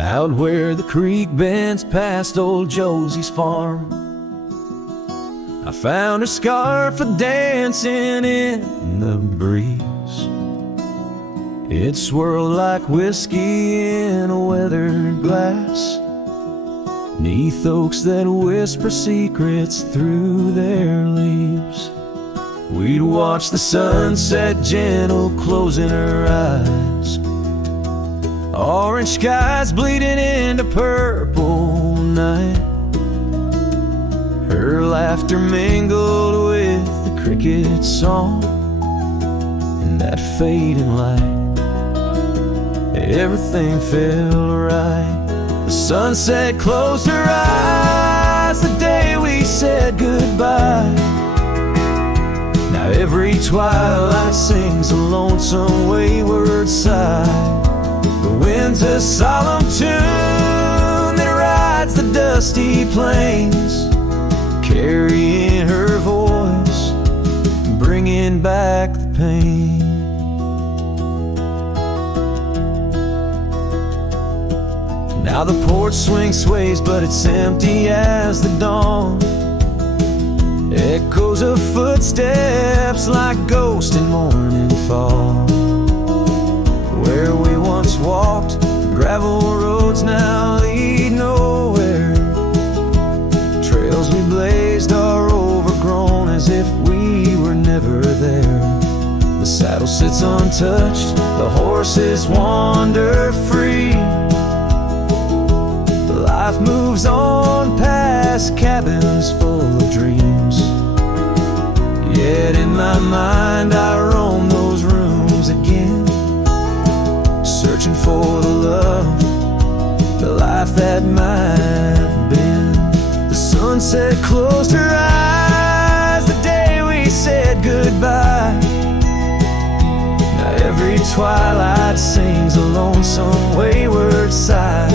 out where the creek bends past old Josie's farm. I found her scarf a-dancing in the breeze. It swirled like whiskey in a weathered glass, 'neath oaks that whisper secrets through their leaves. We'd watch the sunset gentle closing her eyes, orange skies bleeding into purple night. Her laughter mingled with the cricket song in that fading light. Everything felt right. The sunset closed her eyes the day we said goodbye. Now every twilight sings a lonesome wayward sigh. The wind's a solemn tune that rides the dusty plains, carrying her voice, bringing back the pain. Now the porch swing sways, but it's empty as the dawn. Echoes of footsteps like ghosts in morning fall. Where we once walked, gravel roads now lead nowhere. Trails we blazed are overgrown as if we were never there. The saddle sits untouched, the horses wander free. Life moves on past cabins full of dreams. Yet in my mind I roam those rooms again, searching for the love, the life that might have been. The sunset closed her eyes the day we said goodbye. Now every twilight sings a lonesome wayward sigh.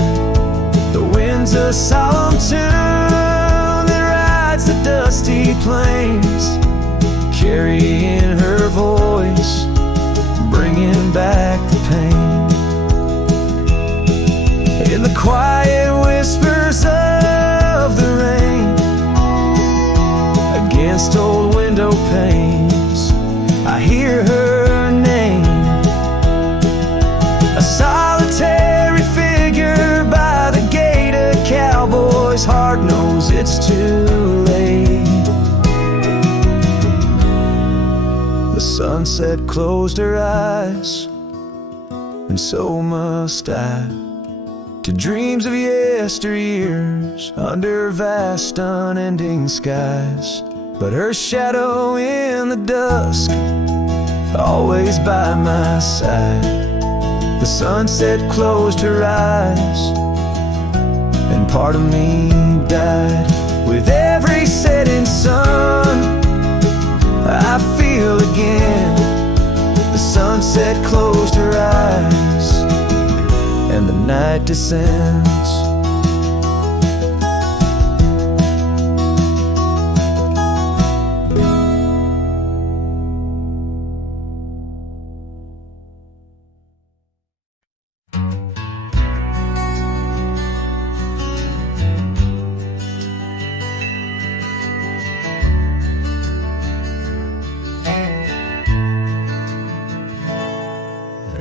The wind's a solemn tune that rides the dusty plains, carrying her voice, bringing back the pain. In the quiet whispers of the rain, against old window panes, I hear her name. A solitary figure by the gate, a cowboy's heart knows it's too late. The sunset closed her eyes, and so must I, to dreams of yesteryears under vast unending skies. But her shadow in the dusk, always by my side. The sunset closed her eyes, and part of me died. With every setting sun, I feel again. The sunset closed her eyes, and the night descends.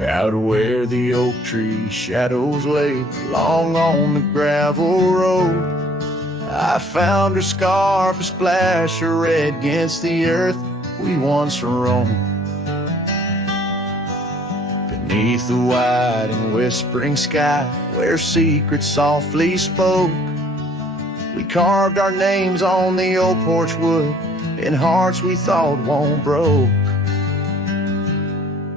Out where the oak tree shadows lay long on the gravel road, I found her scarf, a splash of red against the earth we once roamed. Beneath the wide and whispering sky, where secrets softly spoke, we carved our names on the old porch wood in hearts we thought won't broke.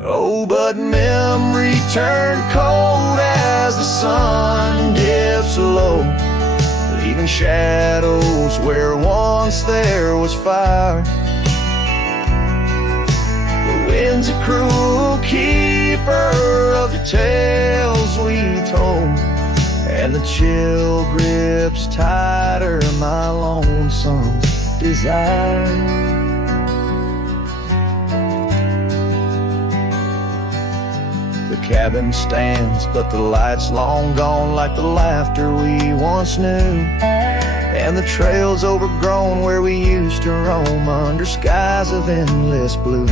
Oh, but memory turned cold as the sun dips low, leaving shadows where once there was fire. The wind's a cruel keeper of the tales we told, and the chill grips tighter my lonesome desire. The cabin stands, but the light's long gone like the laughter we once knew. And the trail's overgrown where we used to roam under skies of endless blue.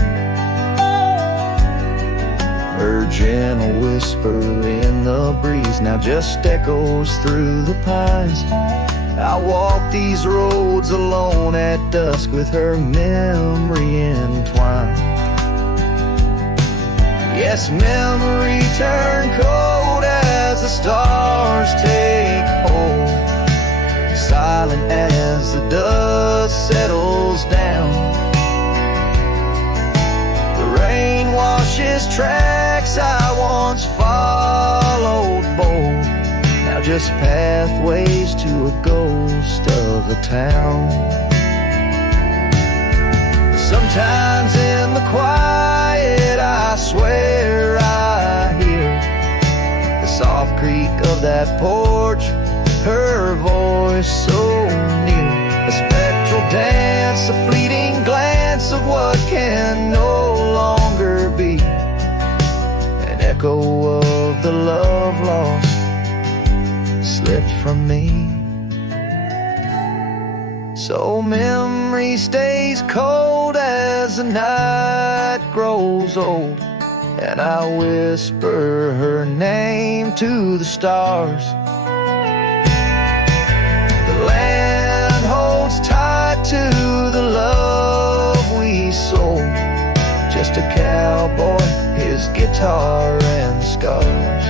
Her gentle whisper in the breeze now just echoes through the pines. I walk these roads alone at dusk with her memory entwined. Yes, memory turn cold as the stars take hold, silent as the dust settles down. The rain washes tracks I once followed bold, now just pathways to a ghost of a town. Sometimes in the quiet I swear I hear the soft creak of that porch, her voice so near. A spectral dance, a fleeting glance of what can no longer be, an echo of the love lost slipped from me. So memory stays cold as the night grows old, and I whisper her name to the stars. The land holds tight to the love we sold, just a cowboy, his guitar and scars.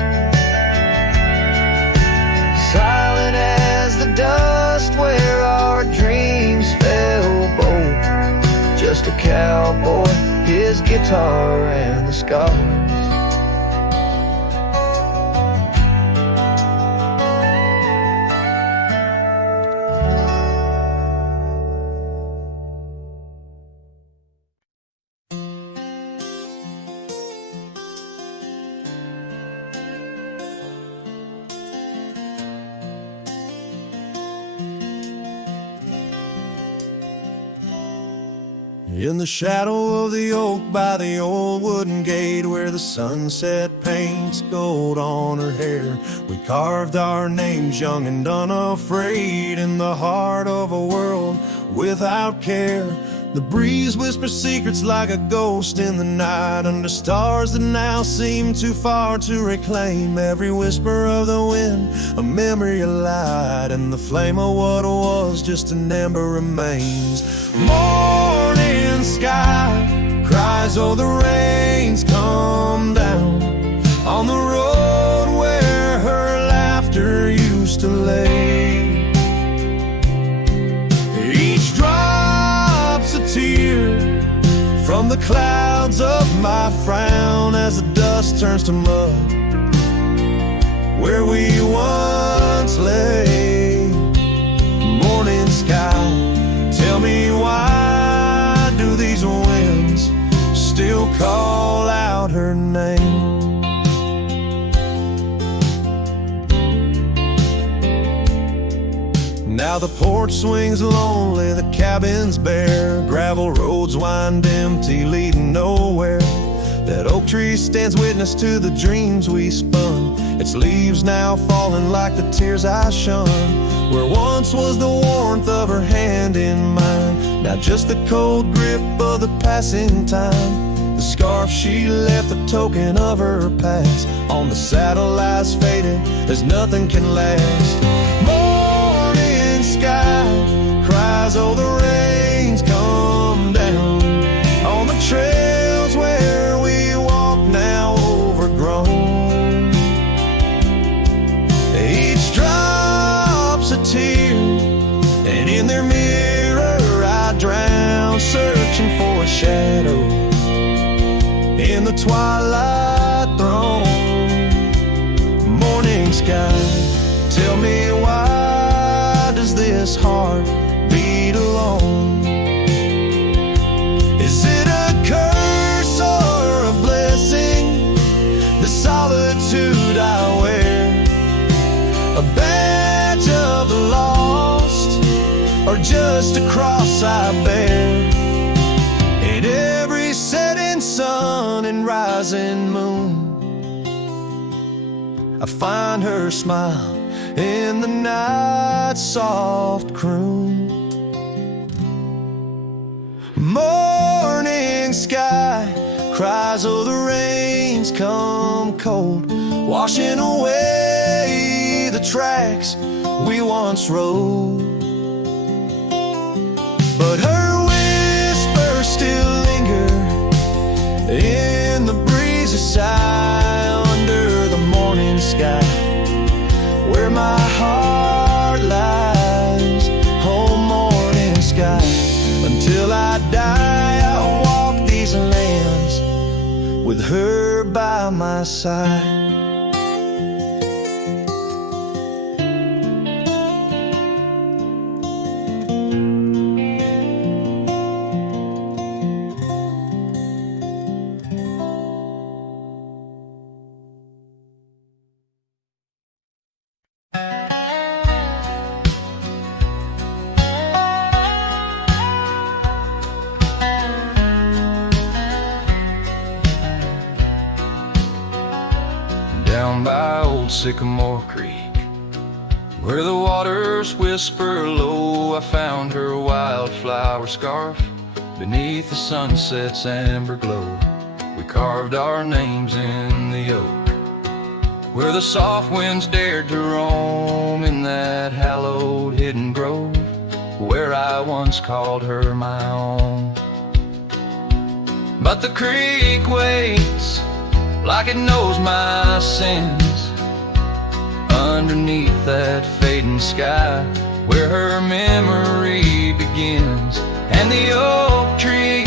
Silent as the dust where our dreams fell bold, just a cowboy, his guitar and the scars. In the shadow of the oak by the old wooden gate, where the sunset paints gold on her hair, we carved our names young and unafraid in the heart of a world without care. The breeze whispers secrets like a ghost in the night, under stars that now seem too far to reclaim. Every whisper of the wind, a memory of light, and the flame of what was just an ember remains. Morning sky cries, oh the rain's come down on the road where her laughter used to lay. Each drop's a tear from the clouds of my frown as the dust turns to mud where we once lay. Morning sky, tell me why do these winds still call out her name? Now the porch swings lonely, the cabin's bare, gravel roads wind empty, leading nowhere. That oak tree stands witness to the dreams we spun, its leaves now falling like the tears I shun. Where once was the warmth of her hand in mine, now just the cold grip of the passing time. The scarf she left, the token of her past, on the saddle lies faded as nothing can last. Morning sky cries, oh the rain's come down on the trails where we walk now overgrown. Each drop's a tear, and in their mirror I drown, searching for a shadow in the twilight throne. Morning sky, tell me why does this heart beat alone? Is it a curse or a blessing, the solitude I wear? A badge of the lost, or just a cross I bear? In every setting sun and rising moon, I find her smile in the night's soft croon. Morning sky cries, oh, the rains come cold, washing away the tracks we once rode. But her whispers still linger in the breezy sigh under the morning sky, where my heart lies. Oh, morning sky, until I die, I'll walk these lands with her by my side. Down by old Sycamore Creek, where the waters whisper low, I found her wildflower scarf beneath the sunset's amber glow. We carved our names in the oak, where the soft winds dared to roam, in that hallowed hidden grove, where I once called her my own. But the creek waits like it knows my sins, underneath that fading sky, where her memory begins. And the oak tree,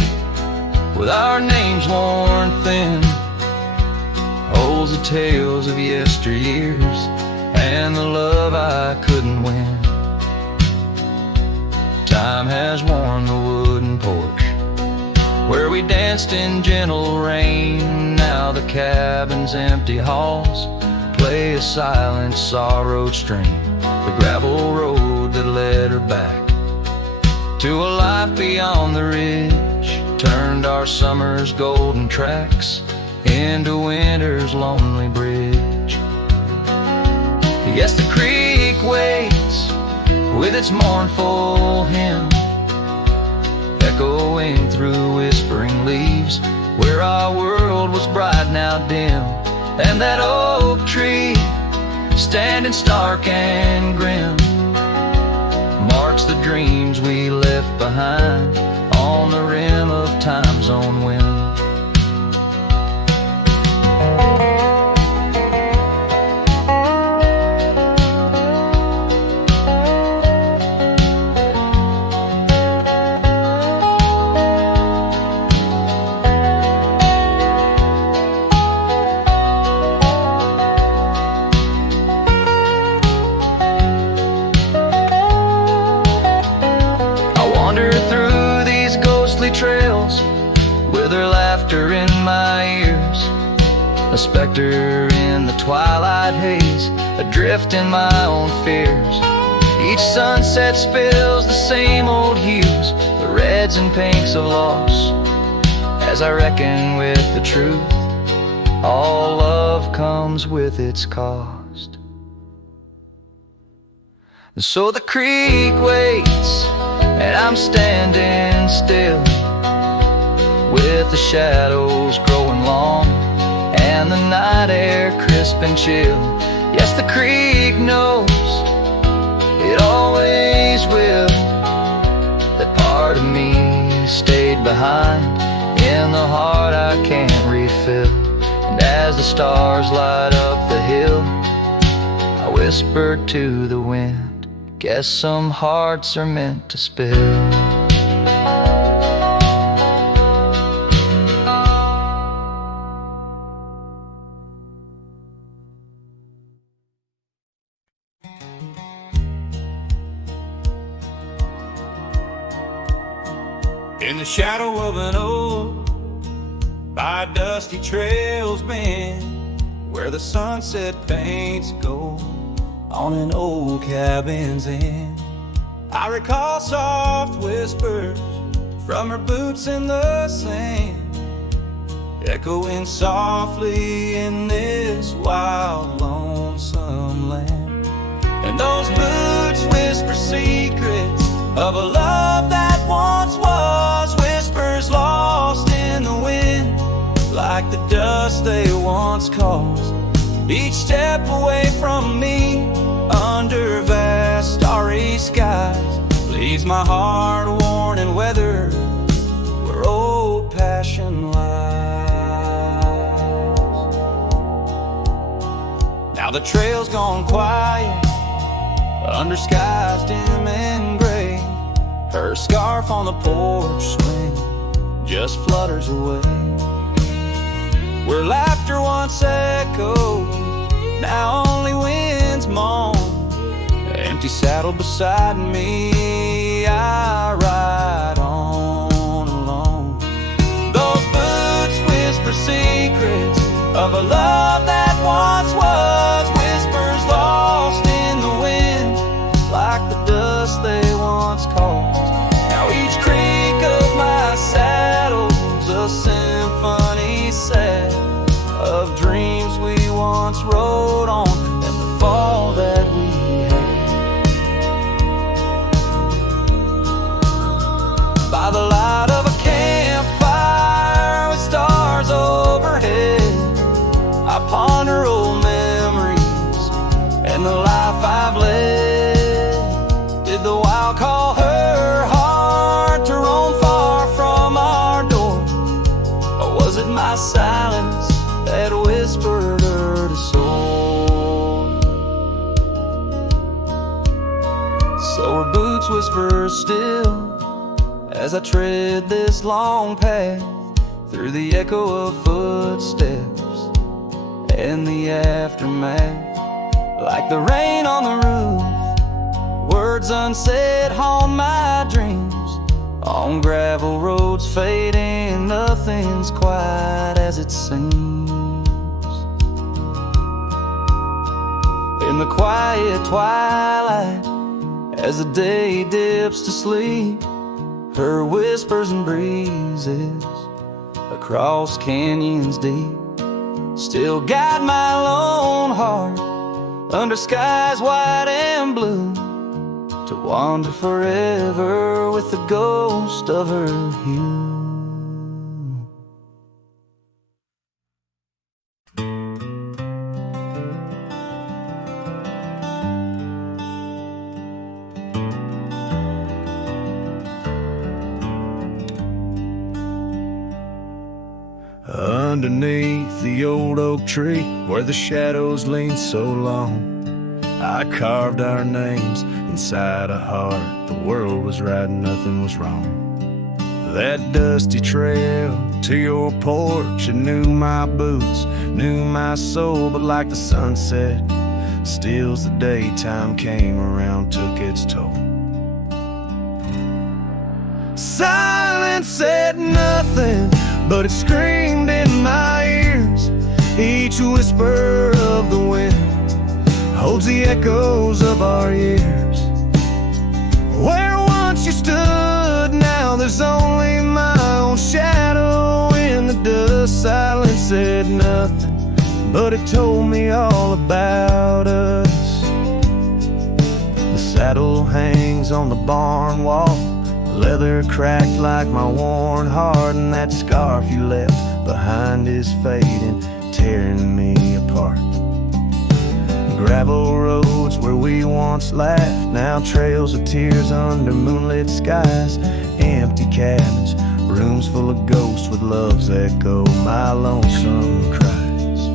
with our names worn thin, holds the tales of yesteryears and the love I couldn't win. Time has worn the wooden porch, where we danced in gentle rain. Now the cabin's empty halls play a silent sorrowed strain. The gravel road that led her back to a life beyond the ridge turned our summer's golden tracks into winter's lonely bridge. Yes, the creek waits with its mournful hymn, echoing through whispering leaves, where our world was bright, now dim. And that oak tree, standing stark and grim, marks the dreams we left behind on the rim of time's own wind. Trails with her laughter in my ears, a specter in the twilight haze, adrift in my own fears. Each sunset spills the same old hues, the reds and pinks of loss, as I reckon with the truth, all love comes with its cost. And so the creek waits, and I'm standing still, with the shadows growing long and the night air crisp and chill. Yes, the creek knows, it always will, that part of me stayed behind in the heart I can't refill. And as the stars light up the hill, I whispered to the wind, guess some hearts are meant to spill. In the shadow of an oak, by dusty trails bend, where the sunset paints gold on an old cabin's end, I recall soft whispers from her boots in the sand, echoing softly in this wild, lonesome land. And those boots whisper secrets of a love that once was, whispers lost in the wind, like the dust they once caused. Each step away from me, under vast starry skies, leaves my heart worn and weathered where old passion lies. Now the trail's gone quiet, under skies dim and gray. Her scarf on the porch swing just flutters away. Where laughter once echoed, now only winds moan. Empty saddle beside me, I ride on alone. Those boots whisper secrets of a love that once was, whispers lost in the wind, like the dust they once caused. Now each creak of my saddle's a symphony set of dreams we once rode on, and the fall that we had. By the light of a campfire with stars overhead, I ponder old memories and the life I've led. Did the wild call her heart to roam far from our door, or was it my silence that whispered her to soar? So her boots whisper still as I tread this long path through the echo of footsteps and the aftermath. Like the rain on the roof, words unsaid haunt my dreams. On gravel roads fading, nothing's quite as it seems. In the quiet twilight, as the day dips to sleep, her whispers and breezes across canyons deep still guide my lone heart under skies white and blue, to wander forever with the ghost of her hue. Underneath the old oak tree where the shadows lean so long, I carved our names inside a heart. The world was right and nothing was wrong. That dusty trail to your porch, it knew my boots, knew my soul. But like the sunset steals the daytime came around, took its toll. Silence said nothing, but it screamed in my ears. Each whisper of the wind holds the echoes of our years. Where once you stood, now there's only my own shadow in the dust. Silence said nothing, but it told me all about us. The saddle hangs on the barn wall, leather cracked like my worn heart, and that scarf you left behind is fading, tearing me apart. Gravel roads where we once laughed, now trails of tears under moonlit skies. Empty cabins, rooms full of ghosts with love's echo, my lonesome cries.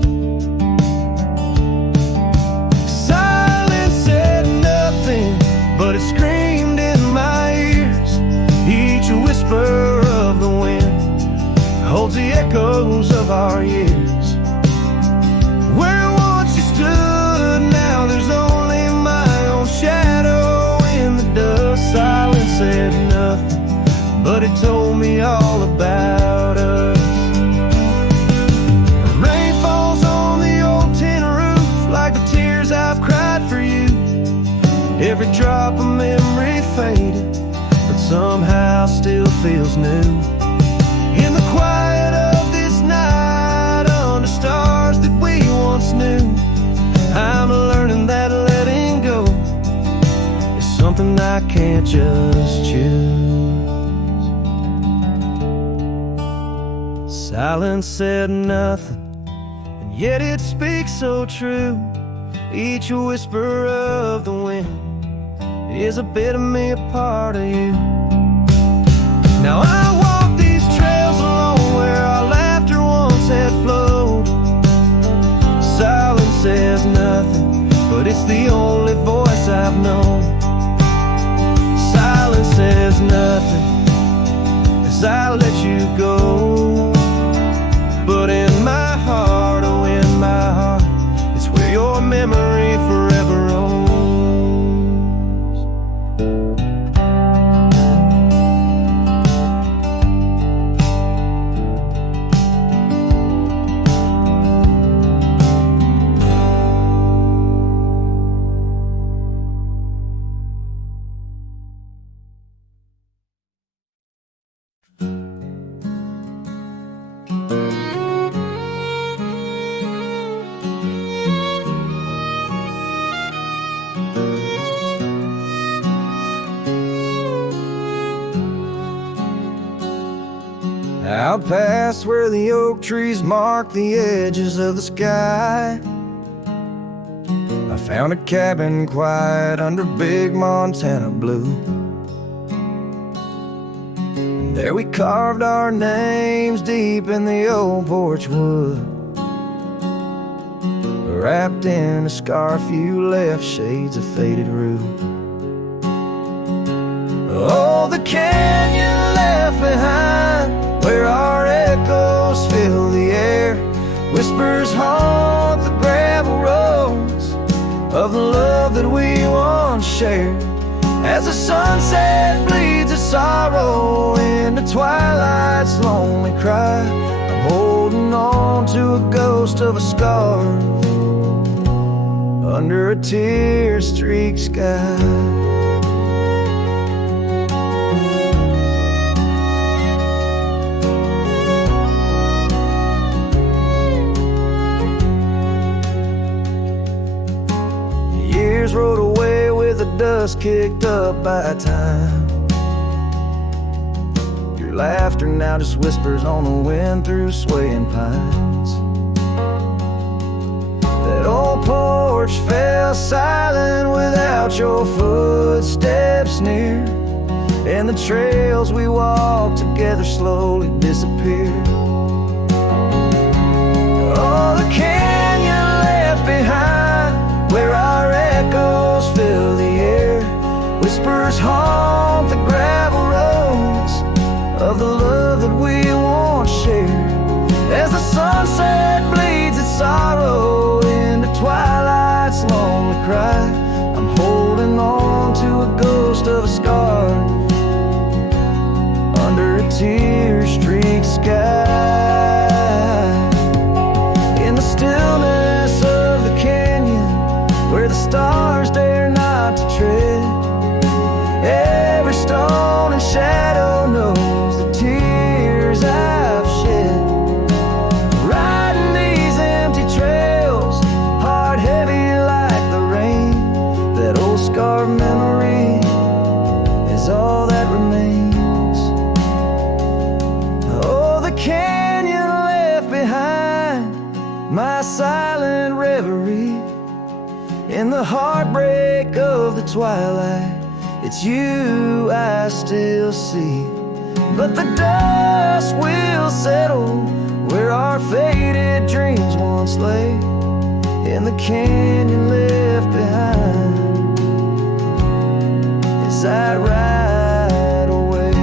Silence said nothing, but it screamed in my ears. Each whisper of the wind holds the echoes of our years. Where once you stood, now there's only my own shadow in the dust. Silence said nothing, but it told me all about us. Rain falls on the old tin roof like the tears I've cried for you. Every drop of memory faded, but somehow still feels new. In the quiet of this night, I can't just choose. Silence said nothing, and yet it speaks so true. Each whisper of the wind is a bit of me, a part of you. Now I walk these trails alone where our laughter once had flowed. Silence says nothing, but it's the only voice I've known. Silence says nothing as I let you go. But in my heart, oh in my heart, it's where your memory forever owns. Out past where the oak trees mark the edges of the sky, I found a cabin quiet under big Montana blue. There we carved our names deep in the old porch wood. Wrapped in a scarf you left shades of faded rue. Oh, the canyon left behind, where our echoes fill the air. Whispers haunt the gravel roads of the love that we once shared. As the sunset bleeds a sorrow into twilight's lonely cry, I'm holding on to a ghost of a scar under a tear-streaked sky. Rode away with the dust kicked up by time. Your laughter now just whispers on the wind through swaying pines. That old porch fell silent without your footsteps near, and the trails we walked together slowly disappeared. Oh, the canyon left behind, where our echoes fill the air. Whispers haunt the gravel roads of the love that we once shared. As the sunset bleeds its sorrow into twilight's lonely cry, I'm holding on to a ghost of a scar under a tear-streaked sky. In the stillness of the canyon, where the stars dare not to tread, every stone and shadow knows the tears I've shed. Riding these empty trails, heart heavy like the rain, that old scarred memory is all that remains. Oh, the canyon left behind, my silent reverie. In the heartbreak of the twilight, it's you I still see. But the dust will settle where our faded dreams once lay, in the canyon left behind as I ride away.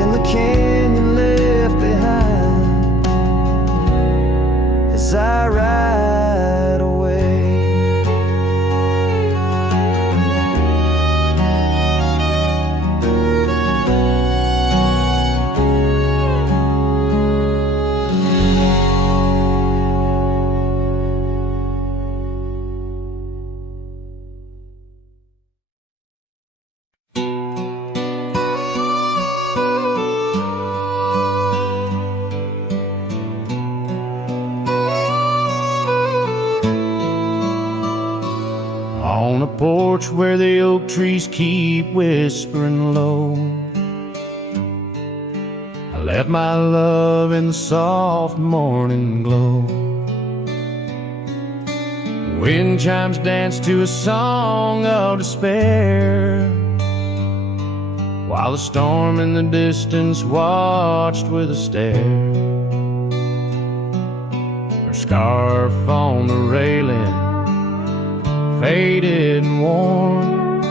In the canyon left behind as I ride away. porch where the oak trees keep whispering low. I left my love in the soft morning glow. Wind chimes dance to a song of despair, while the storm in the distance watched with a stare. Her scarf on the railing, faded and worn,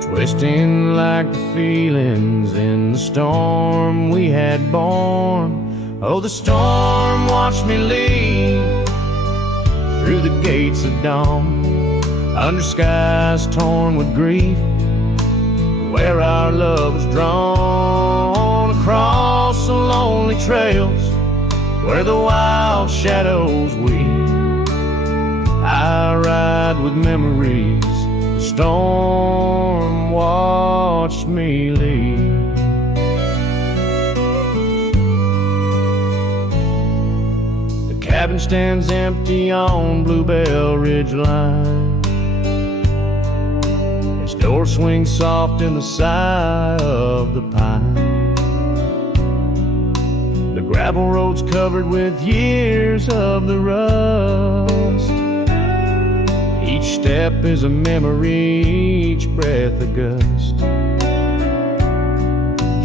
twisting like the feelings in the storm we had borne. Oh, the storm watched me leave through the gates of dawn, under skies torn with grief, where our love was drawn, across the lonely trails where the wild shadows weave. I ride with memories, the storm watched me leave. The cabin stands empty on Bluebell Ridge line. Its door swings soft in the sigh of the pine. The gravel road's covered with years of the rust. Each step is a memory, each breath a gust.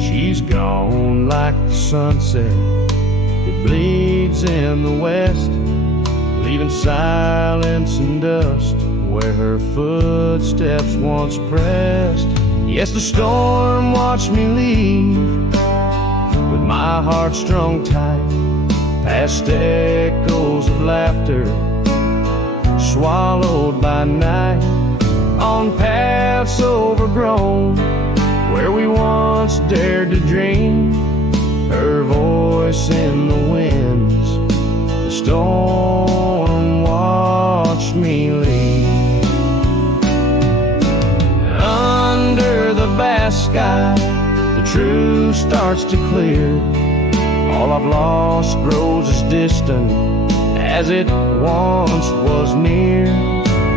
She's gone like the sunset that bleeds in the west, leaving silence and dust where her footsteps once pressed. Yes, the storm watched me leave with my heart strung tight, past echoes of laughter swallowed by night, on paths overgrown where we once dared to dream. Her voice in the winds, the storm watched me leave. Under the vast sky, the truth starts to clear. All I've lost grows as distant as it once was near.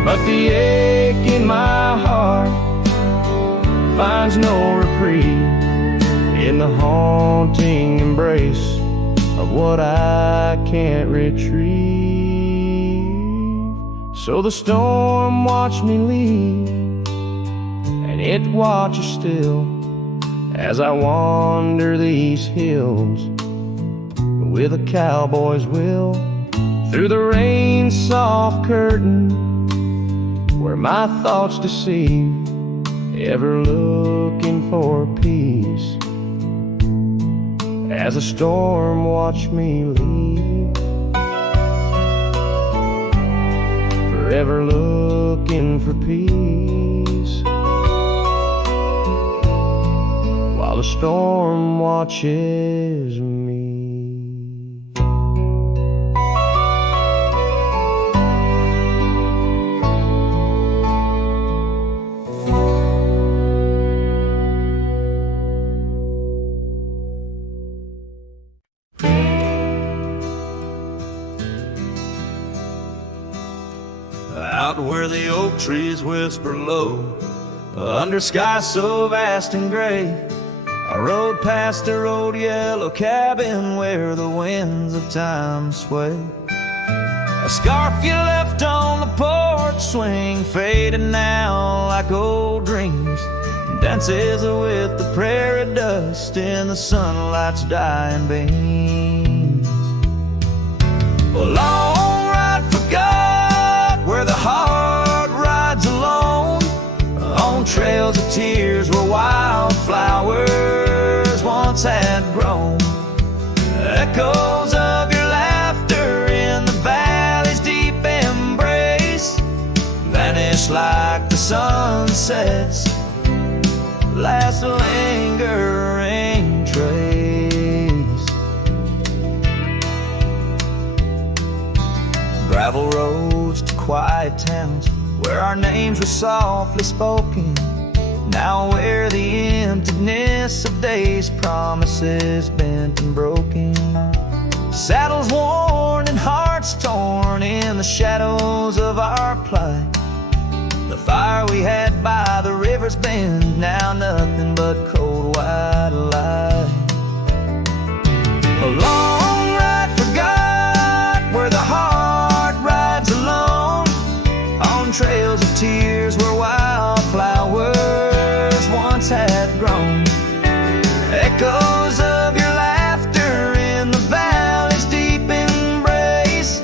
But the ache in my heart finds no reprieve in the haunting embrace of what I can't retrieve. So the storm watched me leave, and it watches still as I wander these hills with a cowboy's will, through the rain's soft curtain where my thoughts deceive, ever looking for peace as a storm watched me leave, forever looking for peace while the storm watches me. Out where the oak trees whisper low, under skies so vast and gray, I rode past the old yellow cabin where the winds of time sway. A scarf you left on the porch swing, faded now like old dreams, dances with the prairie dust in the sunlight's dying beams. A long ride forgot where the heart rides alone, on trails of tears where wildflowers once had grown. Echoes of your laughter in the valley's deep embrace vanish like the sunset's last lingering trace. Gravel roads to quiet towns where our names were softly spoken, now where the emptiness of days' promises bent and broken. Saddles worn and hearts torn in the shadows of our plight, the fire we had by the river's bend, now nothing but cold white light. A long ride forgot where the heart rides alone, on trails of tears where wildflowers once had grown. Echoes of your laughter in the valley's deep embrace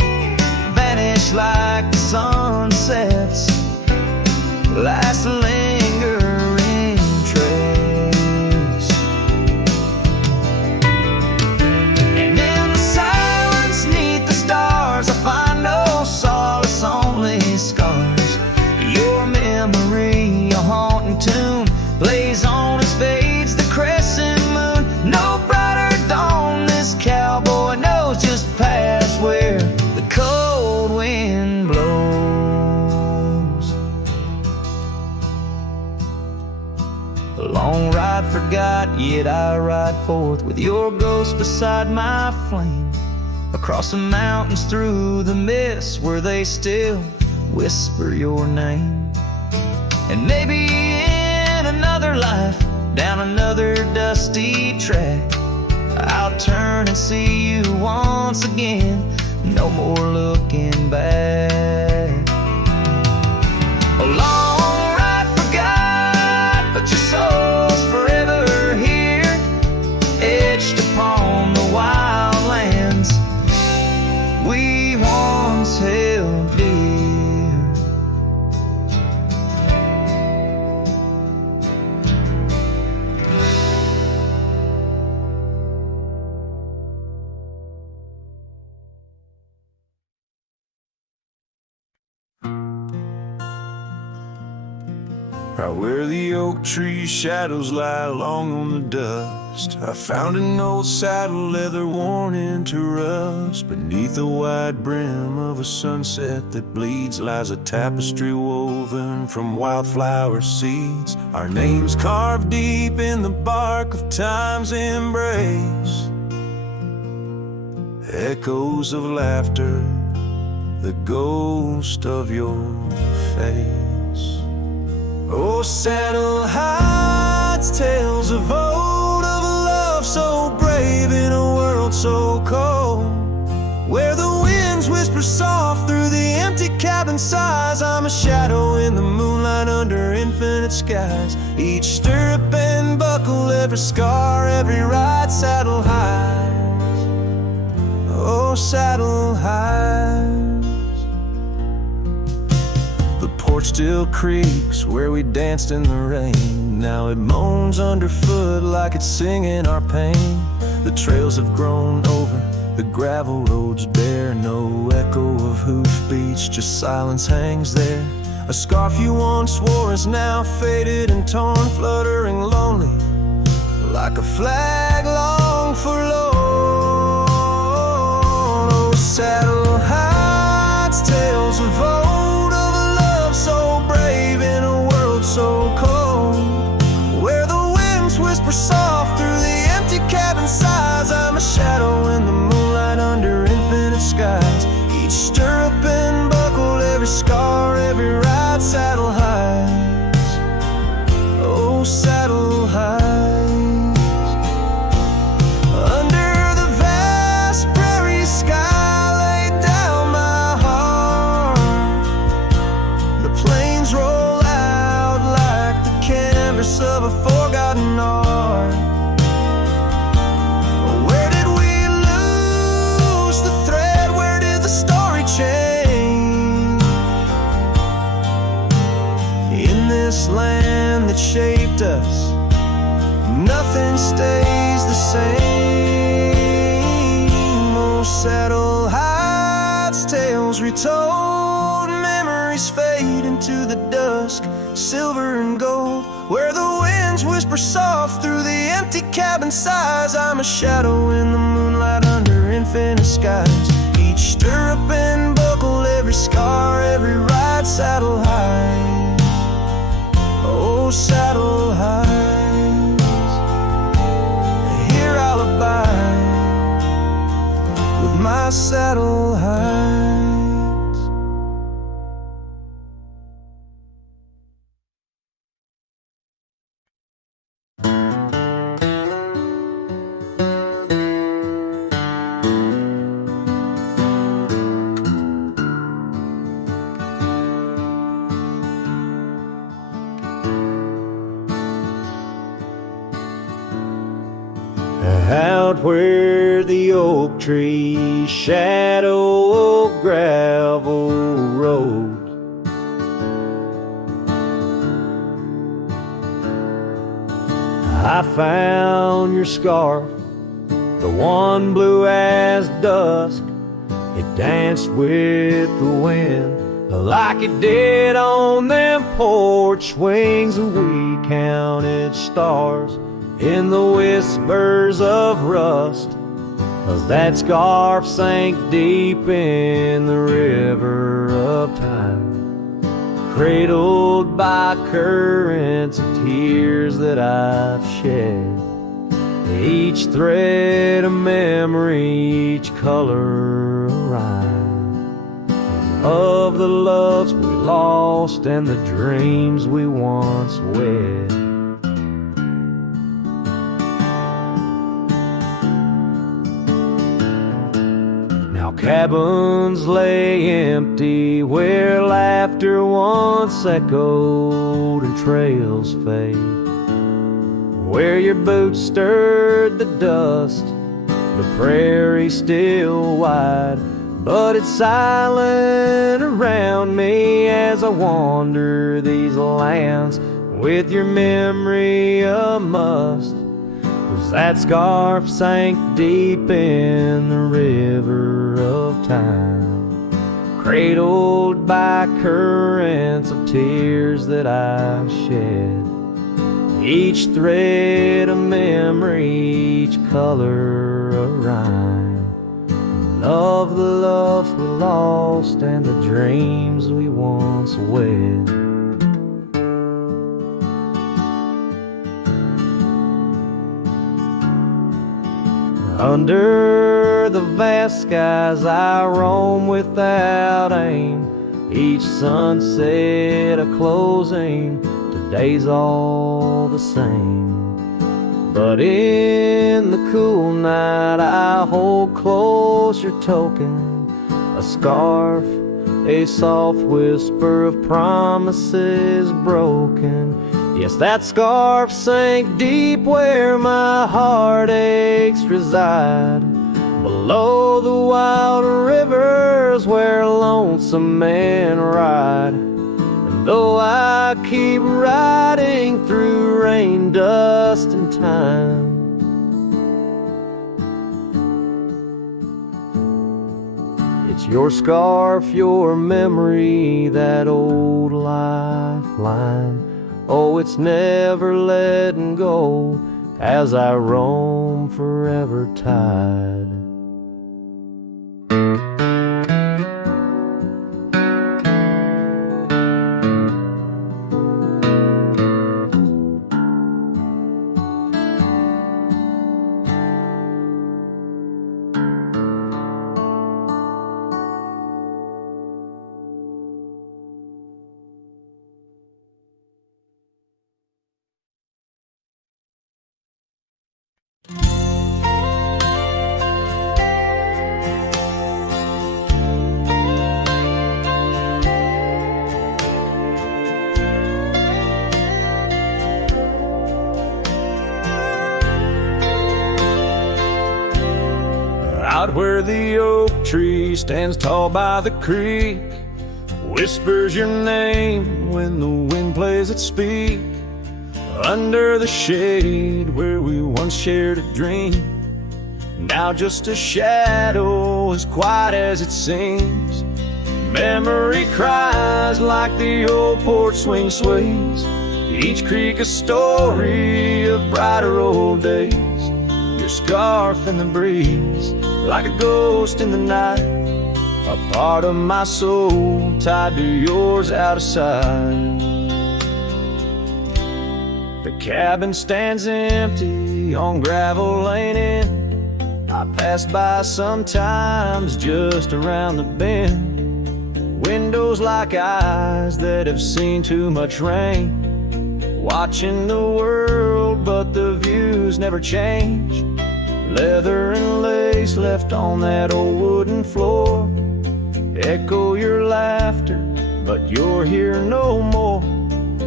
vanish like the sunsets, last lingering trace. And in the silence neath the stars, I find no solace, only scars. Your memory, a haunting tune, plays on as fades the crescent moon. No brighter dawn, this cowboy knows just past where the cold wind blows. A long ride forgot, yet I ride forth with your ghost beside my flame, across the mountains through the mist where they still whisper your name. And maybe in another life, down another dusty track, I'll turn and see you once again, no more looking back. A long ride forgot, but your soul's forever here, etched upon the wild lands we once held dear. Right where the oak tree shadows lie long on the dust, I found an old saddle leather worn into rust. Beneath the wide brim of a sunset that bleeds lies a tapestry woven from wildflower seeds, our names carved deep in the bark of time's embrace. Echoes of laughter, the ghost of your face. Oh, saddle hides tales of old, of a love so brave in a world so cold, where the winds whisper soft through the empty cabin sighs. I'm a shadow in the moonlight under infinite skies. Each stirrup and buckle, every scar, every ride, saddle hides. Oh, saddle hides. The porch still creaks where we danced in the rain. Now it moans underfoot like it's singing our pain. The trails have grown over, the gravel roads bare. No echo of hoofbeats, just silence hangs there. A scarf you once wore is now faded and torn, fluttering lonely like a flag long forlorn. Oh, saddle hides tales of old, of a love so brave in a world so cold, where the winds whisper soft through the empty cabin sighs. I'm a shadow in the moonlight under infinite skies. Each stirrup and buckle, every scar, every ride, saddle hides. Oh, saddle hides. Under the vast prairie sky laid down my heart, the plains roll out like the canvas of a forgotten art. Where did we lose the thread? Where did the story change? In this land that shaped us, nothing stays the same. Oh, saddle hides tales retold, memories fade into the dusk, silver and gold, where the winds whisper soft through the empty cabin sighs. I'm a shadow in the moonlight under infinite skies. Each stirrup and buckle, every scar, every ride, saddle hides. Oh, saddle hides. Here I'll abide with my saddle hides. where the oak trees shadow a gravel road. I found your scarf, the one blue as dusk. It danced with the wind like it did on them porch swings. We counted stars in the whispers of rust, 'cause that scarf sank deep in the river of time, cradled by currents of tears that I've shed. Each thread a memory, each color a rhyme, of the loves we lost and the dreams we once wed. Now cabins lay empty where laughter once echoed and trails fade, where your boots stirred the dust, the prairie still wide, but it's silent around me as I wander these lands with your memory a must. 'Cause that scarf sank deep in the river of time, cradled by currents of tears that I've shed. Each thread a memory, each color a rhyme, of the love we lost and the dreams we once wed. Under the vast skies I roam without aim, each sunset a closing. Today's all the same, but in the cool night I hold close your token, a scarf, a soft whisper of promises broken. Yes, that scarf sank deep where my heartaches reside, below the wild rivers where lonesome men ride. And though I keep riding through rain, dust, and time, it's your scarf, your memory, that old lifeline. Oh, it's never letting go as I roam forever tied. Out where the oak tree stands tall by the creek, whispers your name when the wind plays its speak. Under the shade where we once shared a dream, now just a shadow as quiet as it seems. Memory cries like the old porch swing sways, each creak a story of brighter old days. Your scarf in the breeze, like a ghost in the night, a part of my soul tied to yours out of sight. The cabin stands empty on gravel lane in. I pass by sometimes just around the bend. Windows like eyes that have seen too much rain, watching the world but the views never change. Leather and lace left on that old wooden floor echo your laughter, but you're here no more.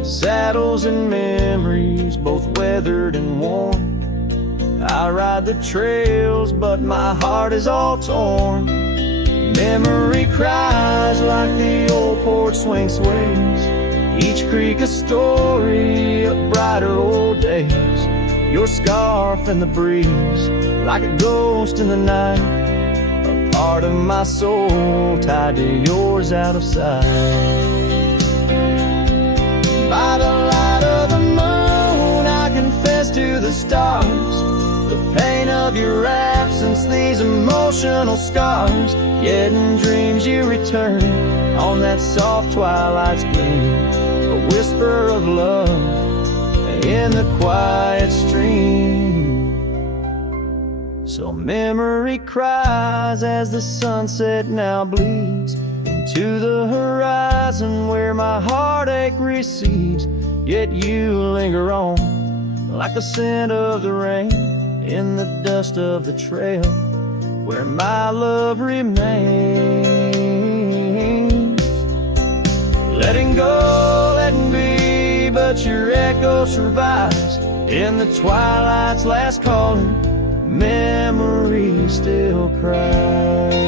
Saddles and memories, both weathered and worn. I ride the trails, but my heart is all torn. Memory cries like the old porch swing sways. Each creek a story of brighter old days. Your scarf in the breeze, like a ghost in the night. A part of my soul tied to yours out of sight. By the light of the moon, I confess to the stars the pain of your absence, these emotional scars. Yet in dreams you return on that soft twilight's gleam, a whisper of love in the quiet stream. So memory cries as the sunset now bleeds into the horizon where my heartache recedes. Yet you linger on like the scent of the rain in the dust of the trail where my love remains. Letting go, letting be, but your echo survives in the twilight's last calling. Memory still cries.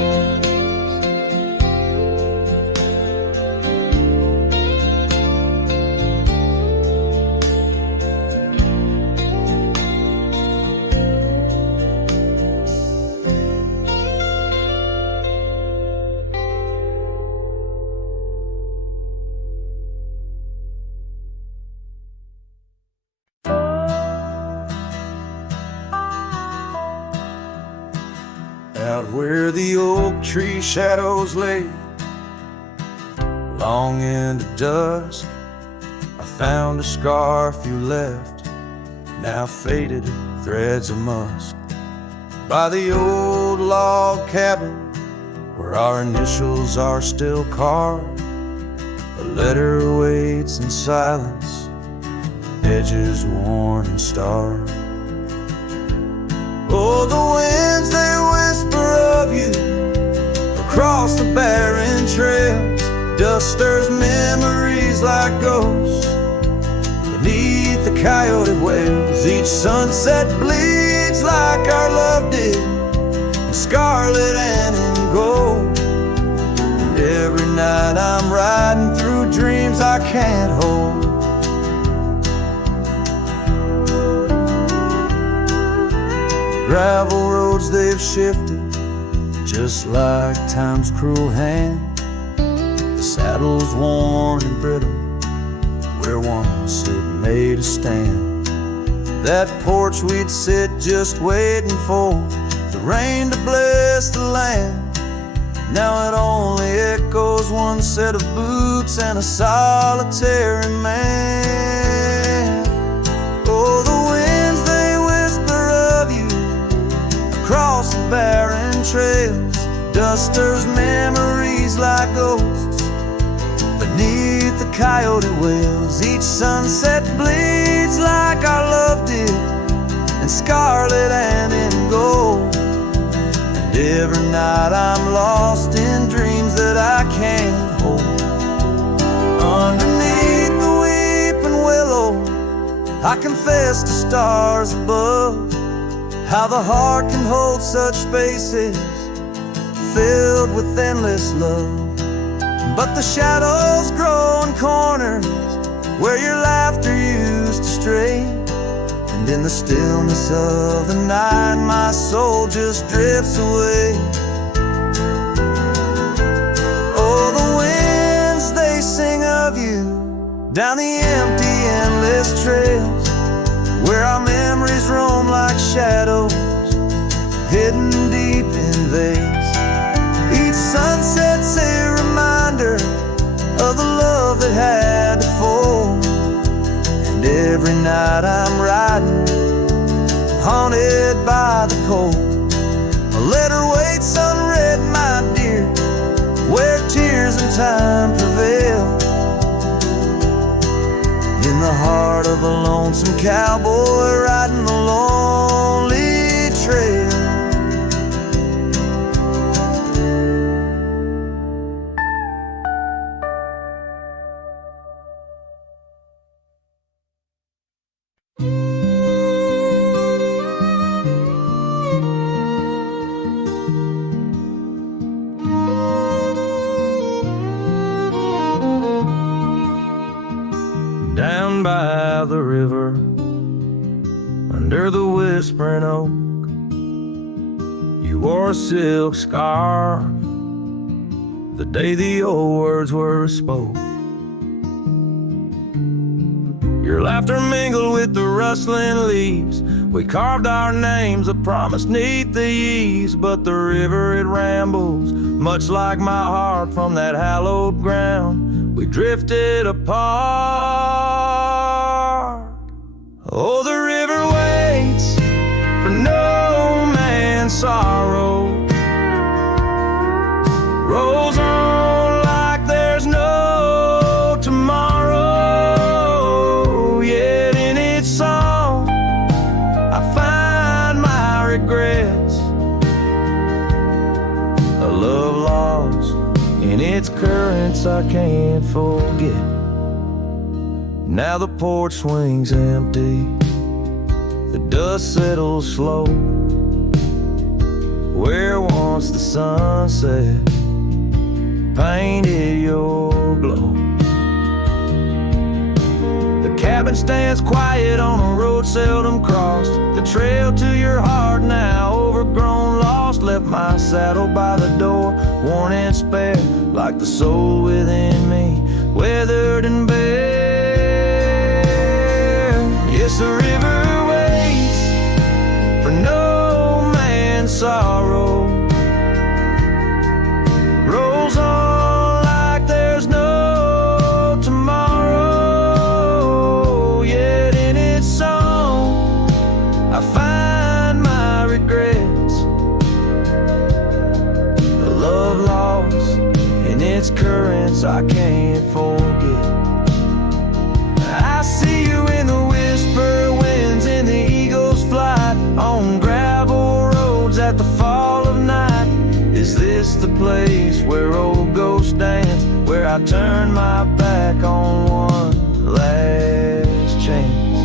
Out where the oak tree shadows lay, long into dusk, I found a scarf you left, now faded threads of musk. By the old log cabin, where our initials are still carved, a letter waits in silence, edges worn and starved. Oh, the winds, they whisper of you across the barren trails. Dust stirs memories like ghosts beneath the coyote wails. Each sunset bleeds like our love did, in scarlet and in gold. And every night I'm riding through dreams I can't hold. Gravel roads, they've shifted just like time's cruel hand. The saddle's worn and brittle where once it made a stand. That porch we'd sit just waiting for the rain to bless the land. Now it only echoes one set of boots and a solitary man. Oh, the winds, they whisper of you across the barren trails. Dust stirs memories like ghosts beneath the coyote wails. Each sunset bleeds like our love did, in scarlet and in gold. And every night I'm lost in dreams that I can't hold. Underneath the weeping willow, I confess to stars above how the heart can hold such spaces filled with endless love. But the shadows grow in corners where your laughter used to stray. And in the stillness of the night my soul just drifts away. Oh, the winds, they sing of you down the empty, endless trails where our memories roam like shadows hidden deep in veils. Each sunset's a reminder of the love that had to fall. And every night I'm riding, haunted by the cold. A letter waits unread, my dear, where tears and time prevail. In the heart of a lonesome cowboy riding the lonely trail. whispering oak. You wore a silk scarf the day the old words were spoke. Your laughter mingled with the rustling leaves. We carved our names, a promise neath the eaves. But the river, it rambles, much like my heart from that hallowed ground. We drifted apart. Oh, the river waits for no man's sorrow, rolls on like there's no tomorrow. Yet in its song I find my regrets, a love lost in its currents I can't forget. Now the porch swings empty, the dust settles slow, where once the sunset painted your glow. The cabin stands quiet on a road seldom crossed. The trail to your heart now overgrown, lost. Left my saddle by the door, worn and spare, like the soul within me, weathered and bare. Yes, the river waits for no man's sorrow, rolls on like there's no tomorrow. Yet in its song I find my regrets, a love lost in its currents I can't forget. I see you in the whisper winds, in the eagle's flight, on gravel roads at the fall of night. Is this the place where old ghosts dance, where I turn my back on one last chance?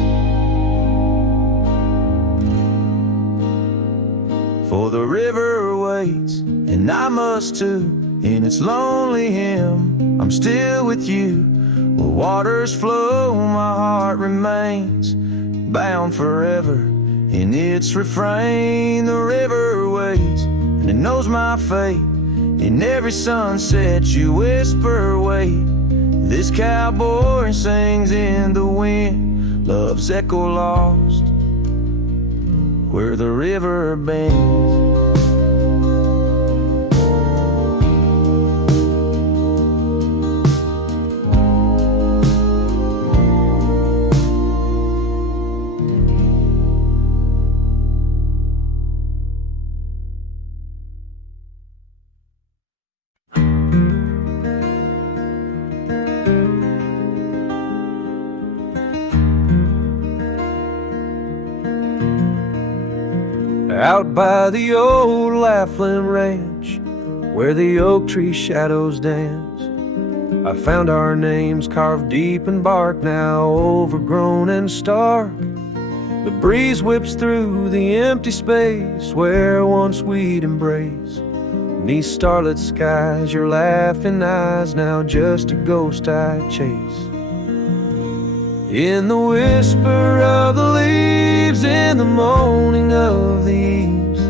For the river waits, and I must too. In its lonely hymn, I'm still with you. Where waters flow, my heart remains bound forever in its refrain. The river waits, and it knows my fate. In every sunset you whisper, wait. This cowboy sings in the wind, love's echo lost where the river bends. Out by the old Laughlin Ranch, where the oak tree shadows dance, I found our names carved deep in bark, now overgrown and stark. The breeze whips through the empty space where once we'd embrace. Beneath starlit skies, your laughing eyes, now just a ghost I chase. In the whisper of the leaves, in the moaning of the eaves,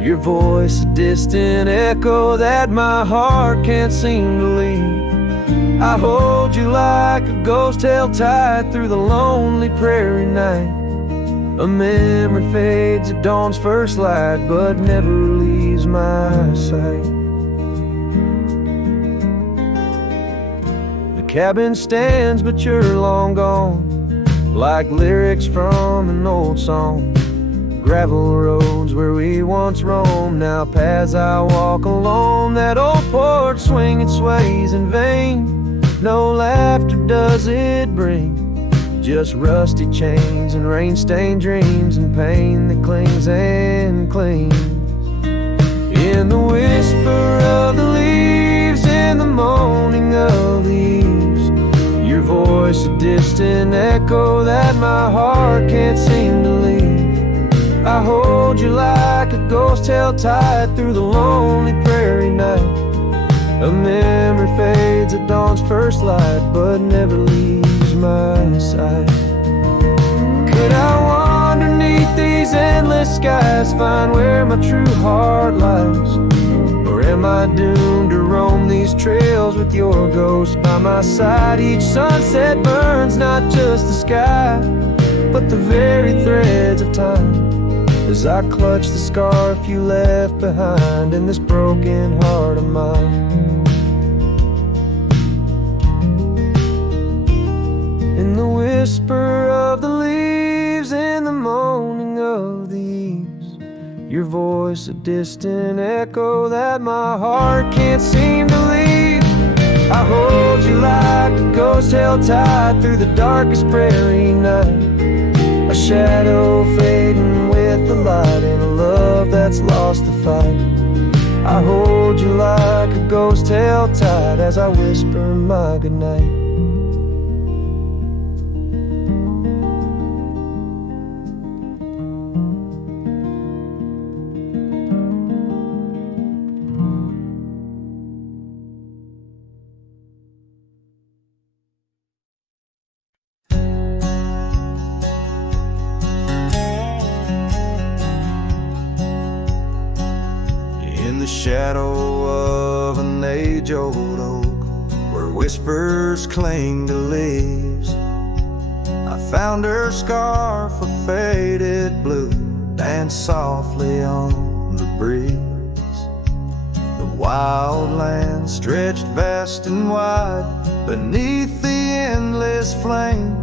your voice a distant echo that my heart can't seem to leave. I hold you like a ghost held tight through the lonely prairie night. A memory fades at dawn's first light, but never leaves my sight. The cabin stands, but you're long gone, like lyrics from an old song. Gravel roads where we once roamed, now paths I walk alone. That old porch swing, it sways in vain. No laughter does it bring, just rusty chains and rain-stained dreams and pain that clings and clings. In the whisper of the leaves, in the moaning of the eaves, your voice a distant echo that my heart can't seem to leave. I hold you like a ghost held tight through the lonely prairie night. A memory fades at dawn's first light, but never leaves my sight. Could I wander neath these endless endless skies find where my true heart lies? Or am I doomed to roam these trails with your ghost by my side? Each sunset burns not just the sky, but the very threads of time, as I clutch the scarf you left behind in this broken heart of mine. In the whisper of the leaves, in the moaning of the eaves, your voice a distant echo that my heart can't seem to leave. I hold you like a ghost held tight through the darkest prairie night, a shadow fading with the light in a love that's lost the fight. I hold you like a ghost held tight as I whisper my goodnight. Shadow of an age-old oak, where whispers cling to leaves, I found her scarf of faded blue dance softly on the breeze. The wild land stretched vast and wide beneath the endless flame,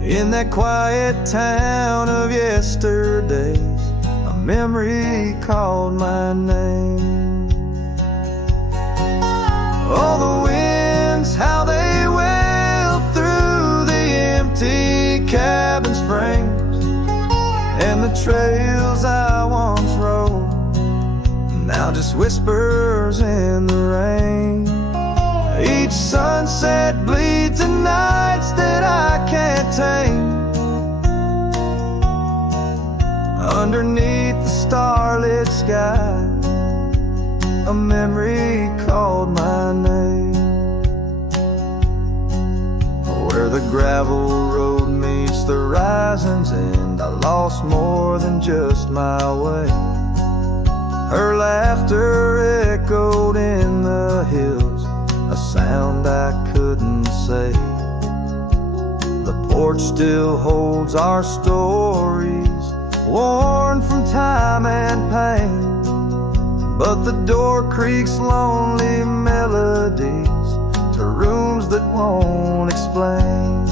in that quiet town of yesterdays memory called my name. Oh, the winds, how they wail through the empty cabin frames, and the trails I once rode, now just whispers in the rain. Each sunset bleeds in nights that I can't tame, underneath the starlit sky, a memory called my name. Where the gravel road meets the horizon's end, I lost more than just my way. Her laughter echoed in the hills, a sound I couldn't say. The porch still holds our stories, worn from time and pain, but the door creaks lonely melodies to rooms that won't explain.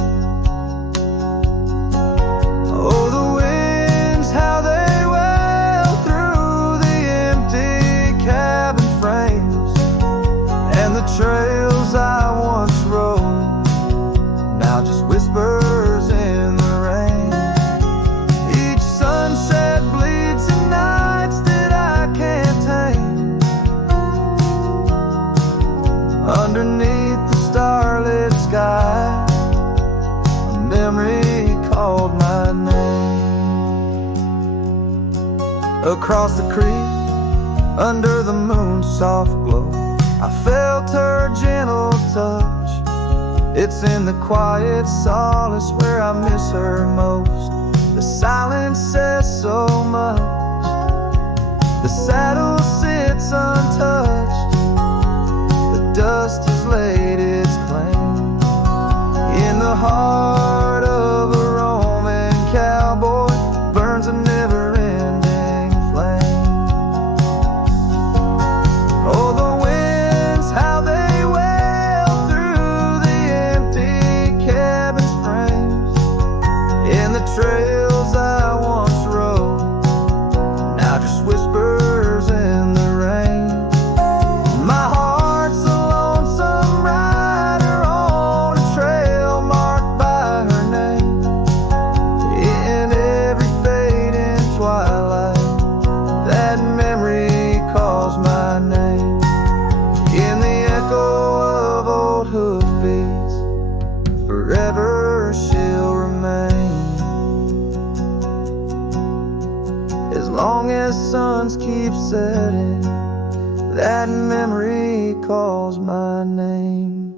Oh, the winds, how they wail through the empty cabin frames, and the trails I once rode, now just whispers in the rain. Each sunset bleeds in nights that I can't tame, underneath the starlit sky, a memory called my name. Across the creek, under the moon's soft glow, I felt her gentle touch. It's in the quiet solace where I miss her most. The silence says so much. The saddle sits untouched. The dust has laid its claim in the heart of a Roman cowboy. Burns a never-ending flame. Oh, the winds, how they wail through the empty cabin's frames, in the trails I once rode, now just whispers in the rain. My heart's a lonesome rider on a trail marked by her name. In every fading twilight, that memory calls my name. In the echo of old hoofbeats, forever she'll remain. As long as suns keep setting, that memory calls my name.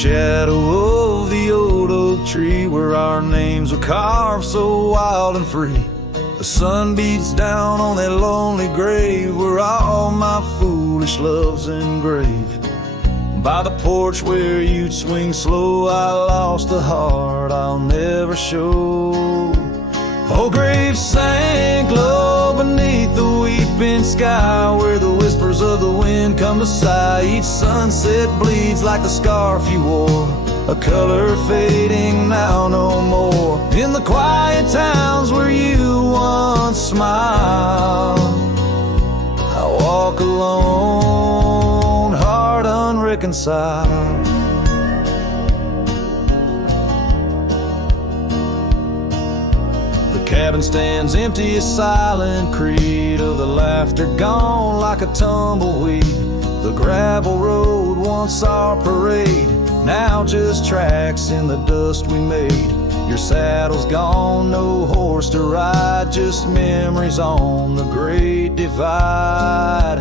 shadow of the old oak tree where our names were carved so wild and free. The sun beats down on that lonely grave where all my foolish love's engraved. By the porch where you'd swing slow, I lost the heart I'll never show. Oh, grave sank low beneath the weeping sky where the whispers of the wind come to sigh. Each sunset bleeds like the scarf you wore, a color fading now no more. In the quiet towns where you once smiled, I walk alone, heart unreconciled. The cabin stands empty, a silent creed of the laughter gone like a tumbleweed. The gravel road, once our parade, now just tracks in the dust we made. Your saddle's gone, no horse to ride, just memories on the great divide.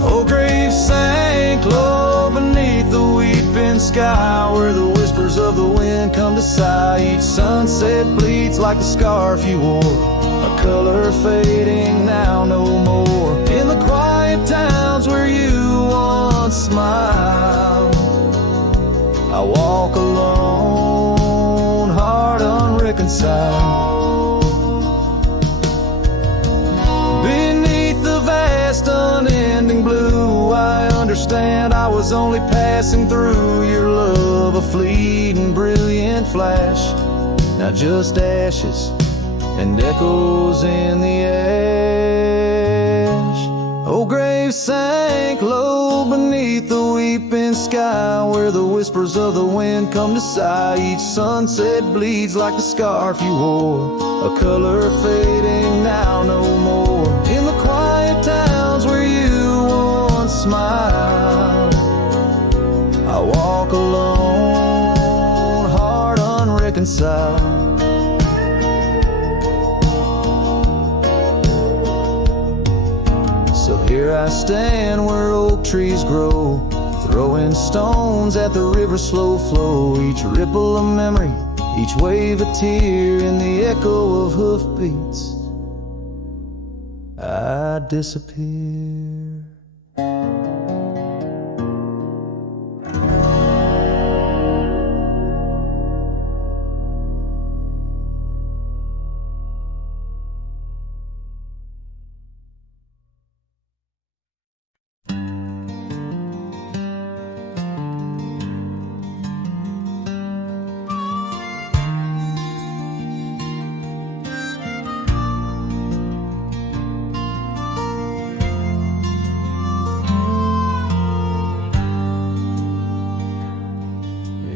Oh, grave sank low beneath the weeping sky where the whispers of the wind come to sigh. Each sunset bleeds like the scarf you wore, a color fading now no more. In the quiet towns where you once smiled, I walk alone, heart unreconciled. Beneath the vast unending blue, I understand I was only passing through. Your love a fleeting brilliant flash, now just ashes and echoes in the ash. Oh, grave sank low beneath the weeping sky where the whispers of the wind come to sigh. Each sunset bleeds like the scarf you wore, a color fading now no more. In the quiet towns where you once smiled, I walk alone, heart unreconciled. So here I stand where oak trees grow, throwing stones at the river's slow flow. Each ripple a memory, each wave a tear, in the echo of hoofbeats I disappear.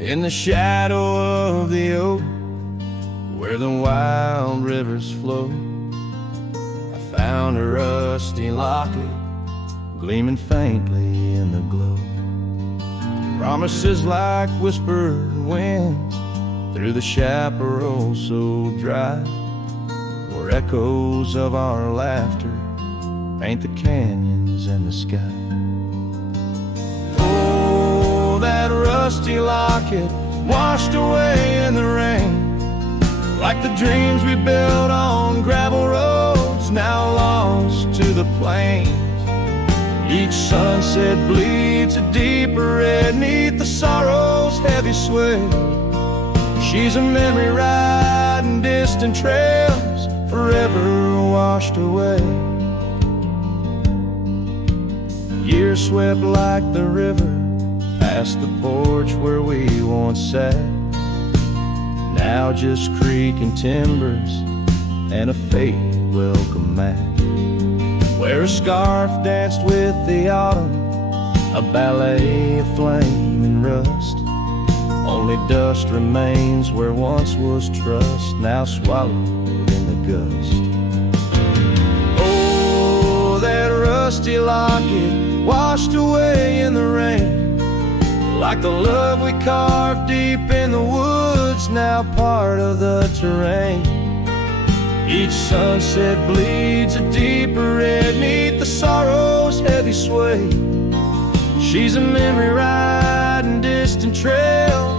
In the shadow of the oak, where the wild rivers flow, I found a rusty locket, gleaming faintly in the glow. Promises like whispered winds through the chaparral so dry, where echoes of our laughter paint the canyons and the sky. That rusty locket washed away in the rain, like the dreams we built on gravel roads now lost to the plains. Each sunset bleeds a deeper red neath the sorrow's heavy sway. She's a memory riding distant trails, forever washed away. Years swept like the river past the porch where we once sat, now just creaking timbers and a faded welcome mat, where a scarf danced with the autumn, a ballet of flame and rust. Only dust remains where once was trust, now swallowed in the gust. Oh, that rusty locket washed away in the rain, like the love we carved deep in the woods, now part of the terrain. Each sunset bleeds a deeper red neath the sorrow's heavy sway. She's a memory riding distant trails,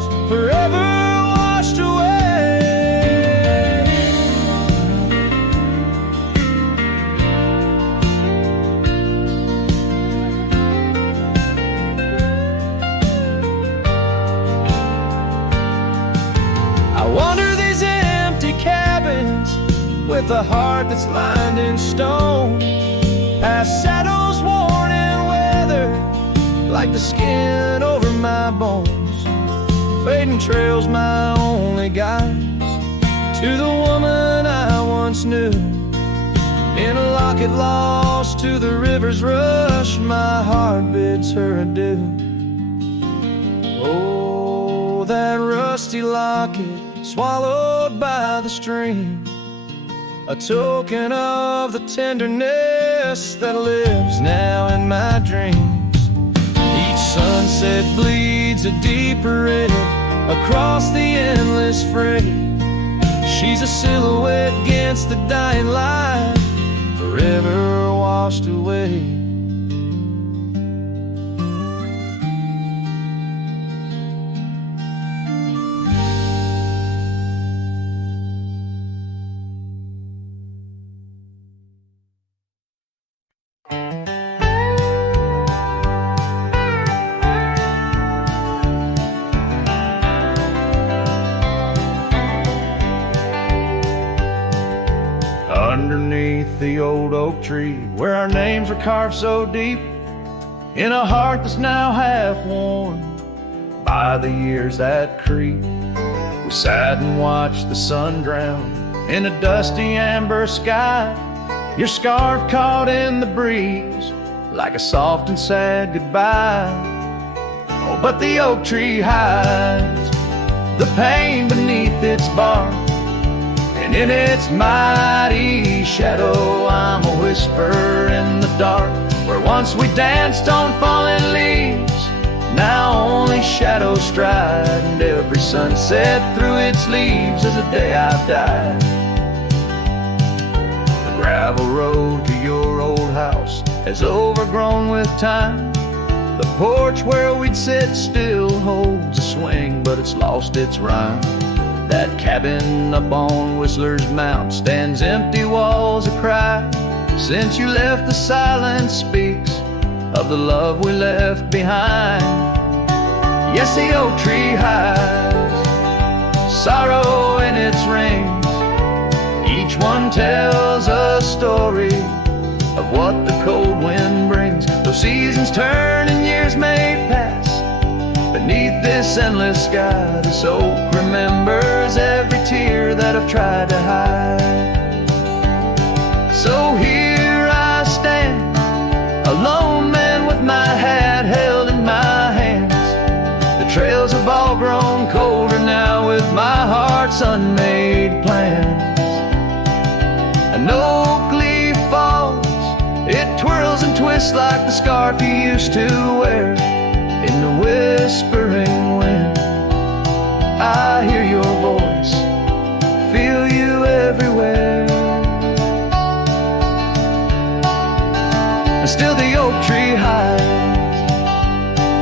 with a heart that's lined in stone. Past shadows worn and weathered, like the skin over my bones. Fading trails my only guides to the woman I once knew. In a locket lost to the river's rush, my heart bids her adieu. Oh, that rusty locket swallowed by the stream, a token of the tenderness that lives now in my dreams. Each sunset bleeds a deeper red across the endless fray. She's a silhouette against the dying light, forever washed away. Underneath the old oak tree, where our names were carved so deep, in a heart that's now half worn by the years that creep, we sat and watched the sun drown in a dusty amber sky. Your scarf caught in the breeze like a soft and sad goodbye. Oh, but the oak tree hides the pain beneath its bark, and in its mighty shadow I'm a whisper in the dark. Where once we danced on falling leaves, now only shadows stride, and every sunset through its leaves is a day I've died. The gravel road to your old house has overgrown with time. The porch where we'd sit still holds a swing, but it's lost its rhyme. That cabin up on Whistler's Mount stands empty, walls a cry. Since you left, the silence speaks of the love we left behind. Yes, the oak tree hides sorrow in its rings. Each one tells a story of what the cold wind brings. Though seasons turn and years may pass, beneath this endless sky, this oak remembers every tear that I've tried to hide. So here I stand, a lone man with my hat held in my hands. The trails have all grown colder now with my heart's unmade plans. An oak leaf falls, it twirls and twists like the scarf you used to wear. In the whispering wind, I hear your voice, feel you everywhere. And still the oak tree hides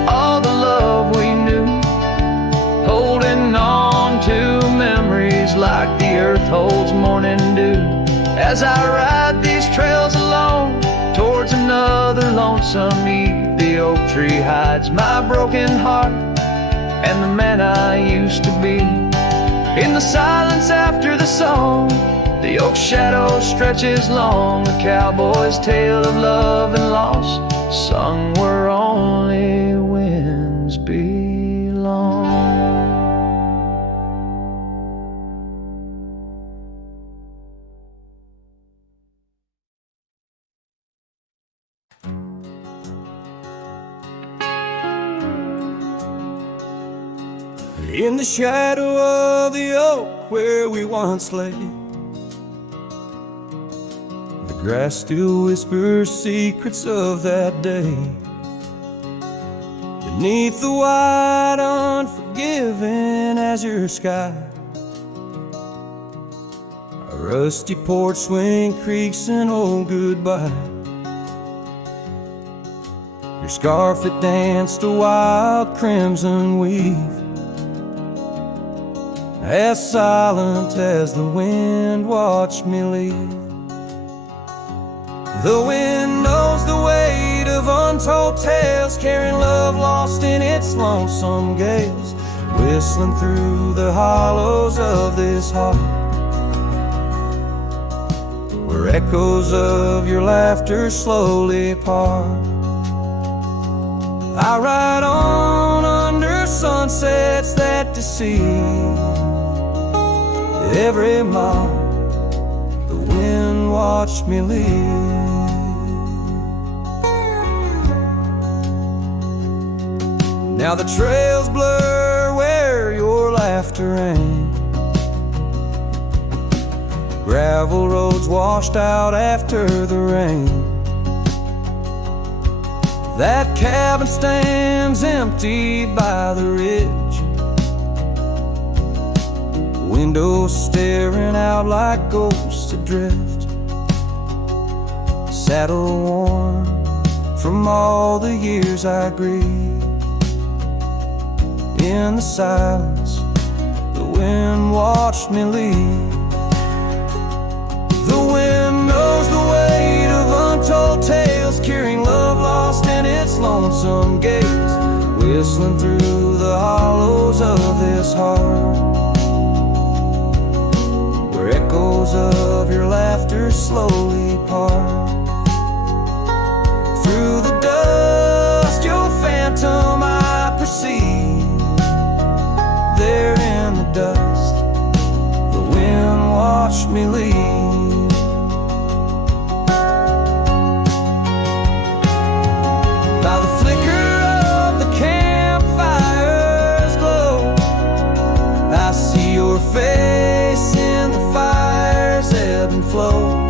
all the love we knew, holding on to memories like the earth holds morning dew. As I ride these trails alone towards another lonesome eve, the oak tree hides my broken heart and the man I used to be. In the silence after the song, the oak shadow stretches long, a cowboy's tale of love and loss, sung where only winds belong. In the shadow of the oak where we once lay, the grass still whispers secrets of that day. Beneath the wide, unforgiving azure sky, a rusty porch swing creaks an old goodbye. Your scarf it danced a wild crimson weave, as silent as the wind watched me leave. The wind knows the weight of untold tales, carrying love lost in its lonesome gales, whistling through the hollows of this heart. where echoes of your laughter slowly part. I ride on under sunsets that deceive. Every mile the wind watched me leave. Now the trails blur where your laughter rang. Gravel roads washed out after the rain. That cabin stands empty by the ridge, windows staring out like ghosts adrift. Saddle worn from all the years I grieved. In the silence, the wind watched me leave. The wind knows the weight of untold tales, carrying love lost in its lonesome gaze, whistling through the hollows of this heart, where echoes of your laughter slowly part. Through the dust, your phantom I perceive. There in the dust, the wind watched me leave. By the flicker of the campfire's glow, I see your face in the fire's ebb and flow.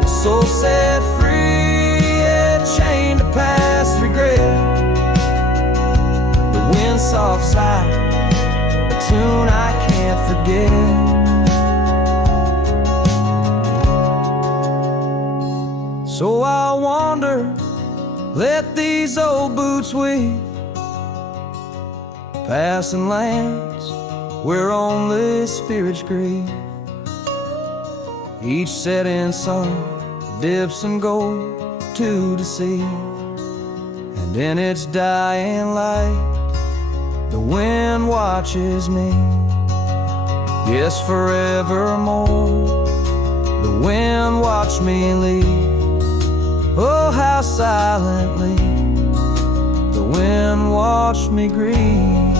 A soul set free, yet chained to past regret. The wind's soft sigh, a tune I can't forget. So I'll wander, let these old boots weave, passing lands where only spirits grieve. Each setting sun dips in gold to deceive, and in its dying light the wind watches me. Yes, forevermore the wind watched me leave. Oh, how silently the wind watched me grieve.